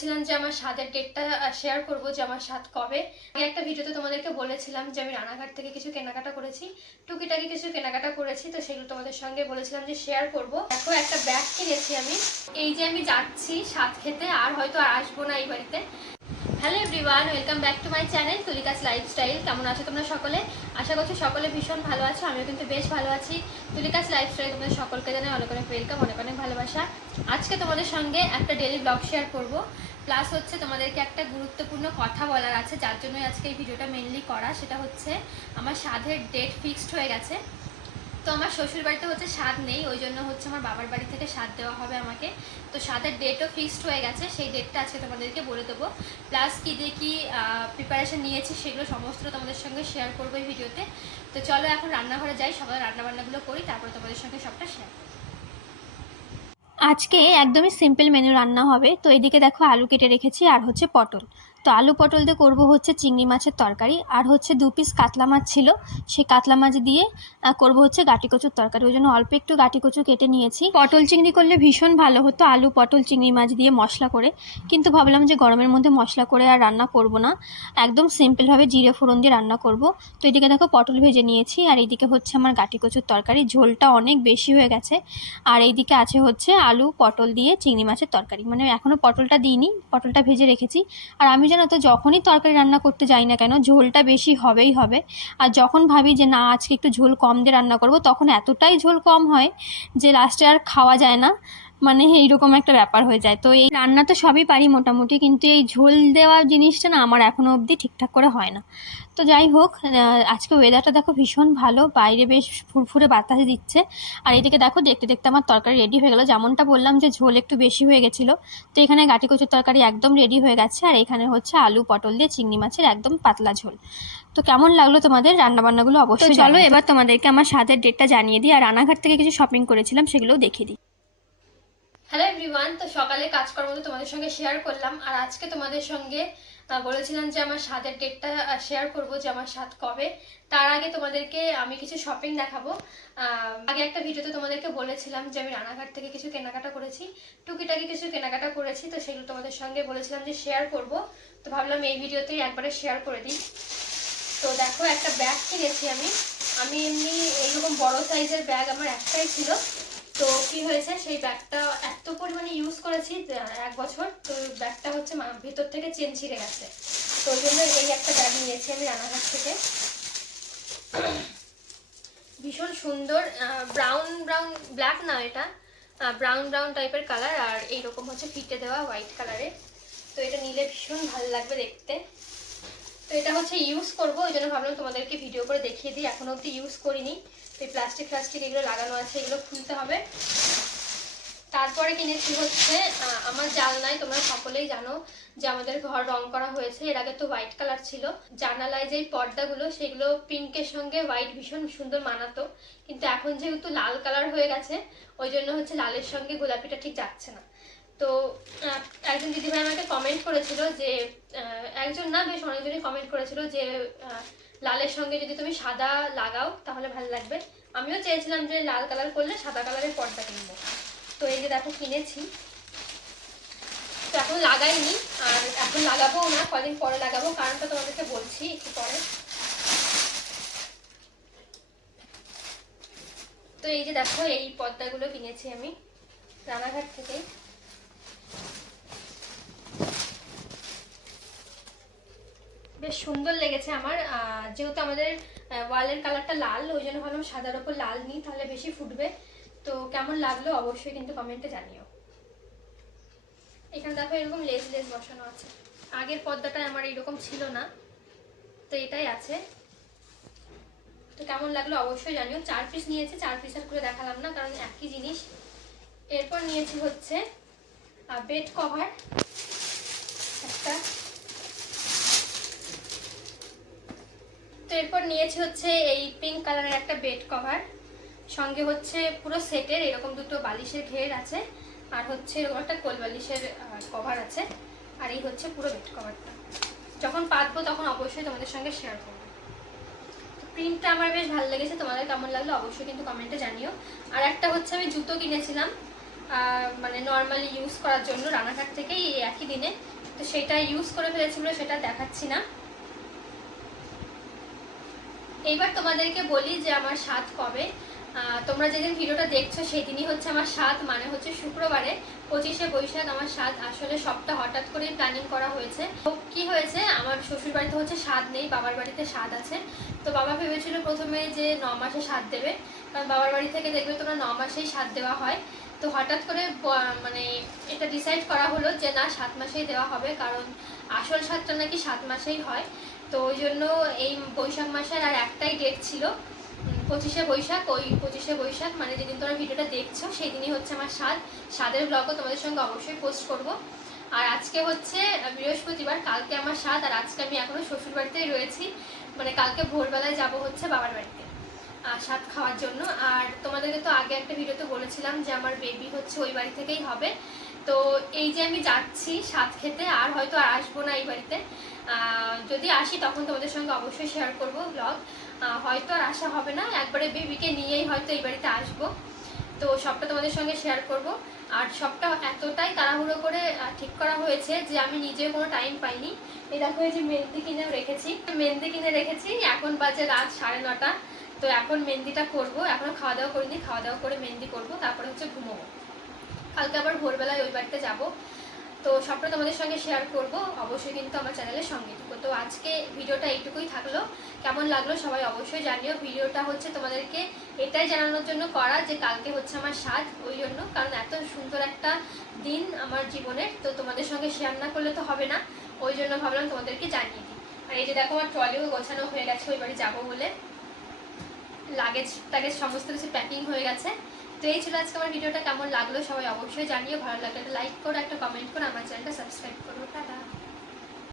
বলেছিলাম যে আমার স্বাদের ডেটটা শেয়ার করব যে আমার স্বাদ কবে। আগে একটা ভিডিওতে তোমাদেরকে বলেছিলাম যে আমি রানাঘাট থেকে কিছু কেনাকাটা করেছি। টুকিটাকি কিছু কেনাকাটা করেছি, তো সেগুলো তোমাদের সঙ্গে বলেছিলাম যে শেয়ার করব। দেখো, একটা ব্যাগ কিনেছি আমি। এই যে আমি যাচ্ছি স্বাদ খেতে, আর হয়তো আর আসব না এই বাড়িতে। Hello everyone welcome back to my channel Tulika's lifestyle কেমন আছো তোমরা সকলে? আশা করছি সকলে ভীষণ ভালো আছো, আমিও কিন্তু বেশ ভালো আছি। তুলিকাস লাইফস্টাইল তোমাদের সকলকে জানাই অনেক অনেক ওয়েলকাম অনেক অনেক ভালোবাসা। আজকে তোমাদের সঙ্গে একটা ডেলি ব্লগ শেয়ার করব। প্লাস হচ্ছে তোমাদেরকে একটা গুরুত্বপূর্ণ কথা বলার আছে, যার জন্য আজকে এই ভিডিওটা মেনলি করা। সেটা হচ্ছে, আমার সাধের ডেট ফিক্সড হয়ে গেছে। তো আমার শ্বশুর বাড়িতে হচ্ছে স্বাদ নেই, ওই জন্য হচ্ছে আমার বাবার বাড়ি থেকে স্বাদ দেওয়া হবে আমাকে। তো স্বাদের ডেটও ফিক্সড হয়ে গেছে, সেই ডেটটা আজকে তোমাদেরকে বলে দেবো। প্লাস কী দিয়ে কী প্রিপারেশন নিয়েছি, সেগুলো সমস্ত তোমাদের সঙ্গে শেয়ার করব এই ভিডিওতে তো। চলো এখন রান্নাঘরে যাই, সকালে রান্নাবান্নাগুলো করি, তারপরে তোমাদের সঙ্গে সবটা শেয়ার আজকে একদমই সিম্পল মেনু রান্না হবে। তো এদিকে দেখো আলু কেটে রেখেছি, আর হচ্ছে পটল। তো আলু পটল দিয়ে করব হচ্ছে চিংড়ি মাছের তরকারি, আর হচ্ছে দু পিস কাতলা মাছ ছিল, সেই কাতলা মাছ দিয়ে করব হচ্ছে গাটি কচুর তরকারি। ওই জন্য অল্প একটু গাটি কচু কেটে নিয়েছি। পটল চিংড়ি করলে ভীষণ ভালো হতো আলু, পটল, চিংড়ি মাছ দিয়ে মশলা করে। কিন্তু ভাবলাম যে গরমের মধ্যে মশলা করে আর রান্না করব না। একদম সিম্পলভাবে জিরে ফোড়ন দিয়ে রান্না করব। তো এদিকে দেখো পটল ভেজে নিয়েছি, আর এইদিকে হচ্ছে আমার গাটি কচুর তরকারি। ঝোলটা অনেক বেশি হয়ে গেছে। আর এইদিকে আছে হচ্ছে আলু, পটল দিয়ে চিংড়ি মাছের তরকারি। মানে এখনও পটলটা দিইনি, পটলটা ভেজে রেখেছি। আর আমি জানো তো, যখনই তরকারি রান্না করতে যাই না কেন, ঝোলটা বেশি হবেই হবে। আর যখন ভাবি যে না, আজকে একটু ঝোল কম দিয়ে রান্না করব, তখন এতটাই ঝোল কম হয় যে লাস্টে আর খাওয়া যায় না। মানে এইরকম একটা ব্যাপার হয়ে যায়। তো এই রান্না তো সবই পারি মোটামুটি কিন্তু এই ঝোল দেওয়া জিনিসটা না আমার এখনও অবধি ঠিকঠাক করে হয় না। তো যাই হোক আজকে ওয়েদারটা দেখো ভীষণ ভালো বাইরে বেশ ফুরফুরে বাতাস দিচ্ছে। আর এদিকে দেখো দেখতে দেখতে আমার তরকারি রেডি হয়ে গেলো। যেমনটা বললাম যে ঝোল একটু বেশি হয়ে গেছিল তো এখানে গাটি কচুর তরকারি একদম রেডি হয়ে গেছে। আর এখানে হচ্ছে আলু পটল দিয়ে চিংড়ি মাছের একদম পাতলা ঝোল। তো কেমন লাগল তোমাদের রান্নাবান্নাগুলো? অবশ্যই চলো এবার তোমাদেরকে আমার স্বাদের ডেটটা জানিয়ে দিই। আর রানাঘাট থেকে কিছু শপিং করেছিলাম সেগুলোও দেখিয়ে দিই। হ্যালো এভরিওয়ান তো সকালে কাজকর্ম তো তোমাদের সঙ্গে শেয়ার করলাম। আর আজকে তোমাদের সঙ্গে বলেছিলাম যে আমার স্বাদের ডেটটা শেয়ার করব যে আমার স্বাদ কবে। তার আগে তোমাদেরকে আমি কিছু শপিং দেখাবো। আগে একটা ভিডিওতে তোমাদেরকে বলেছিলাম যে আমি রানাঘাট থেকে কিছু কেনাকাটা করেছি। টুকিটাকি কিছু কেনাকাটা করেছি, তো সেগুলো তোমাদের সঙ্গে বলেছিলাম যে শেয়ার করব। তো ভাবলাম এই ভিডিওতেই একবারে শেয়ার করে দিই। তো দেখো, একটা ব্যাগ কিনেছি আমি। আমি এমনি এইরকম বড় সাইজের ব্যাগ আমার একটাই ছিল। তো কি হয়েছে? সেই ব্যাগটা এত পরিমাণে ইউজ করেছি এক বছর। তো ব্যাগটা হচ্ছে ভেতর থেকে চেন ছিঁড়ে গেছে। তো ওই জন্য এই একটা ব্যাগ নিয়েছি আমি রানাঘাট থেকে। ভীষণ সুন্দর ব্রাউন ব্রাউন ব্ল্যাক না এটা ব্রাউন ব্রাউন টাইপের কালার আর এইরকম হচ্ছে ফিটে দেওয়া হোয়াইট কালারের তো এটা নিলে ভীষণ ভালো লাগবে দেখতে। তো এটা হচ্ছে ইউজ করব ওই জন্য ভাবলাম তোমাদেরকে ভিডিও করে দেখিয়ে দিই। এখনও অবধি ইউজ করিনি। তো এই প্লাস্টিক ফ্লাস্টিক এগুলো লাগানো আছে, এগুলো খুলতে হবে। তারপরে কিনেছি হচ্ছে আমার জানলায় তোমরা সকলেই জানো যে আমাদের ঘর রং করা হয়েছে। এর আগে তো হোয়াইট কালার ছিল। জানালায় যে পর্দাগুলো, সেগুলো পিঙ্কের সঙ্গে হোয়াইট ভীষণ সুন্দর মানাতো। কিন্তু এখন যেহেতু লাল কালার হয়ে গেছে ওই জন্য হচ্ছে লালের সঙ্গে গোলাপিটা ঠিক যাচ্ছে না। তো একজন দিদিভাই আমাকে কমেন্ট করেছিল যে একজন না, বেশ অনেকজনই কমেন্ট করেছিল যে লালের সঙ্গে যদি তুমি সাদা লাগাও তাহলে ভালো লাগবে। আমিও চেয়েছিলাম যে লাল কালার করলে সাদা কালারের পর্দা কিনবো। তো এই যে দেখো, কিনেছি। তো এখন লাগাইনি, আর এখন লাগাবো না, কদিন পরে লাগাবো, কারণটা তোমাদেরকে বলছি একটু পরে। তো এই যে দেখো, এই পর্দাগুলো কিনেছি আমি রানাঘাট থেকে বেশ সুন্দর লেগেছে আমার। যেহেতু আমাদের ওয়ালের কালারটা লাল, ওই জন্য ভাবলাম সাদার ওপর লাল নিই, তাহলে বেশি ফুটবে। তো কেমন লাগল অবশ্যই কিন্তু কমেন্টে জানিও। এখানে দেখো এরকম লেস লেস বসানো আছে। আগের পর্দাটা আমার এরকম ছিল না, তো এটাই আছে। তো কেমন লাগল অবশ্যই জানিও। চার পিস নিয়েছি, চার পিস আর করে দেখালাম না, কারণ একই জিনিস। এরপর নিয়েছি হচ্ছে বেড কভার একটা তো এরপর নিয়েছি হচ্ছে এই পিঙ্ক কালারের একটা বেড কভার সঙ্গে হচ্ছে পুরো সেটের এরকম দুটো বালিশের ঘের আছে, আর হচ্ছে এরকম একটা কোল বালিশের কভার আছে, আর এই হচ্ছে পুরো বেড কভারটা যখন পাতবো তখন অবশ্যই তোমাদের সঙ্গে শেয়ার করব। প্রিন্টটা আমার বেশ ভালো লেগেছে, তোমাদের কেমন লাগল অবশ্যই কিন্তু কমেন্টে জানিও। আর একটা হচ্ছে আমি জুতো কিনেছিলাম মানে নর্মালি ইউজ করার জন্য রানাঘাট থেকেই একই দিনে। তো সেটা ইউজ করে ফেলেছি সেটা দেখাচ্ছি না। এইবার তোমাদেরকে বলি যে আমার স্বাদ কবে। তোমরা যেদিন ভিডিওটা দেখছ সেই দিনই হচ্ছে আমার স্বাদ মানে হচ্ছে শুক্রবারে পঁচিশে বৈশাখ আমার স্বাদ আসলে সবটা হঠাৎ করেই প্ল্যানিং করা হয়েছে। কি হয়েছে? আমার শ্বশুর বাড়িতে হচ্ছে স্বাদ নেই, বাবার বাড়িতে স্বাদ আছে। তো বাবা ভেবেছিল প্রথমে যে ন মাসে স্বাদ দেবে। কারণ বাবার বাড়ি থেকে দেখবে তোমরা ন মাসেই স্বাদ দেওয়া হয়। তো হঠাৎ করে মানে এটা ডিসাইড করা হলো যে না, সাত মাসেই দেওয়া হবে। কারণ আসল স্বাদটা নাকি সাত মাসেই হয়। তো ওই জন্য এই বৈশাখ মাসের আর একটাই ডেট ছিল পঁচিশে বৈশাখ। ওই পঁচিশে বৈশাখ মানে যেদিন তোমরা ভিডিওটা দেখছ সেই দিনই হচ্ছে আমার স্বাদ স্বাদের ব্লগও তোমাদের সঙ্গে অবশ্যই পোস্ট করব। আর আজকে হচ্ছে বৃহস্পতিবার, কালকে আমার স্বাদ আর আজকে আমি এখনও শ্বশুর বাড়িতেই রয়েছি। মানে কালকে ভোরবেলায় যাব হচ্ছে বাবার বাড়িতে স্বাদ খাওয়ার জন্য। আর তোমাদেরকে তো আগে একটা ভিডিওতে বলেছিলাম যে আমার বেবি হচ্ছে ওই বাড়ি থেকেই হবে। তো এই যে আমি যাচ্ছি স্বাদ খেতে, আর হয়তো আর আসব না এই বাড়িতে। যদি আসি তখন তোমাদের সঙ্গে অবশ্যই শেয়ার করব ব্লগ হয়তো আর আসা হবে না, একবারে বেবিকে নিয়েই হয়তো এই বাড়িতে আসব। তো সবটা তোমাদের সঙ্গে শেয়ার করব। আর সবটা এতটাই তাড়াহুড়ো করে ঠিক করা হয়েছে যে আমি নিজে কোনো টাইম পাইনি। এই দেখো যে মেহেন্দি কিনেও রেখেছি। মেহেন্দি কিনে রেখেছি, এখন বাজে রাত সাড়ে নটা। তো এখন মেহেন্দিটা করব। এখনও খাওয়া দাওয়া করিনি খাওয়া দাওয়া করে মেহেন্দি করব, তারপরে হচ্ছে ঘুমোবো। কালকে আবার ভোরবেলায় ওই বাড়িতে যাব। তো সবটা তোমাদের সঙ্গে শেয়ার করব। অবশ্যই কিন্তু আমার চ্যানেলের সঙ্গে থাকো। তো আজকে ভিডিওটা এইটুকুই থাকল। কেমন লাগল সবাই অবশ্যই জানিও। ভিডিওটা হচ্ছে তোমাদেরকে এটাই জানানোর জন্য করা যে কালকে হচ্ছে আমার স্বাদ ওই জন্য, কারণ এত সুন্দর একটা দিন আমার জীবনের। তো তোমাদের সঙ্গে শেয়ার না করলে তো হবে না। ওই জন্য ভাবলাম তোমাদেরকে জানিয়ে দিই। আর এই যে দেখো, আমার ট্রলিও গোছানো হয়ে গেছে, ওই বাড়ি যাব বলে। লাগেজ টাগেজ সমস্ত কিছু প্যাকিং হয়ে গেছে। তো এই ছিল আজকে আমার ভিডিওটা, কেমন লাগল সবাই অবশ্যই জানিও। ভালো লাগলে লাইক করো, একটা কমেন্ট করো, আমার চ্যানেলটা সাবস্ক্রাইব করো। টাটা।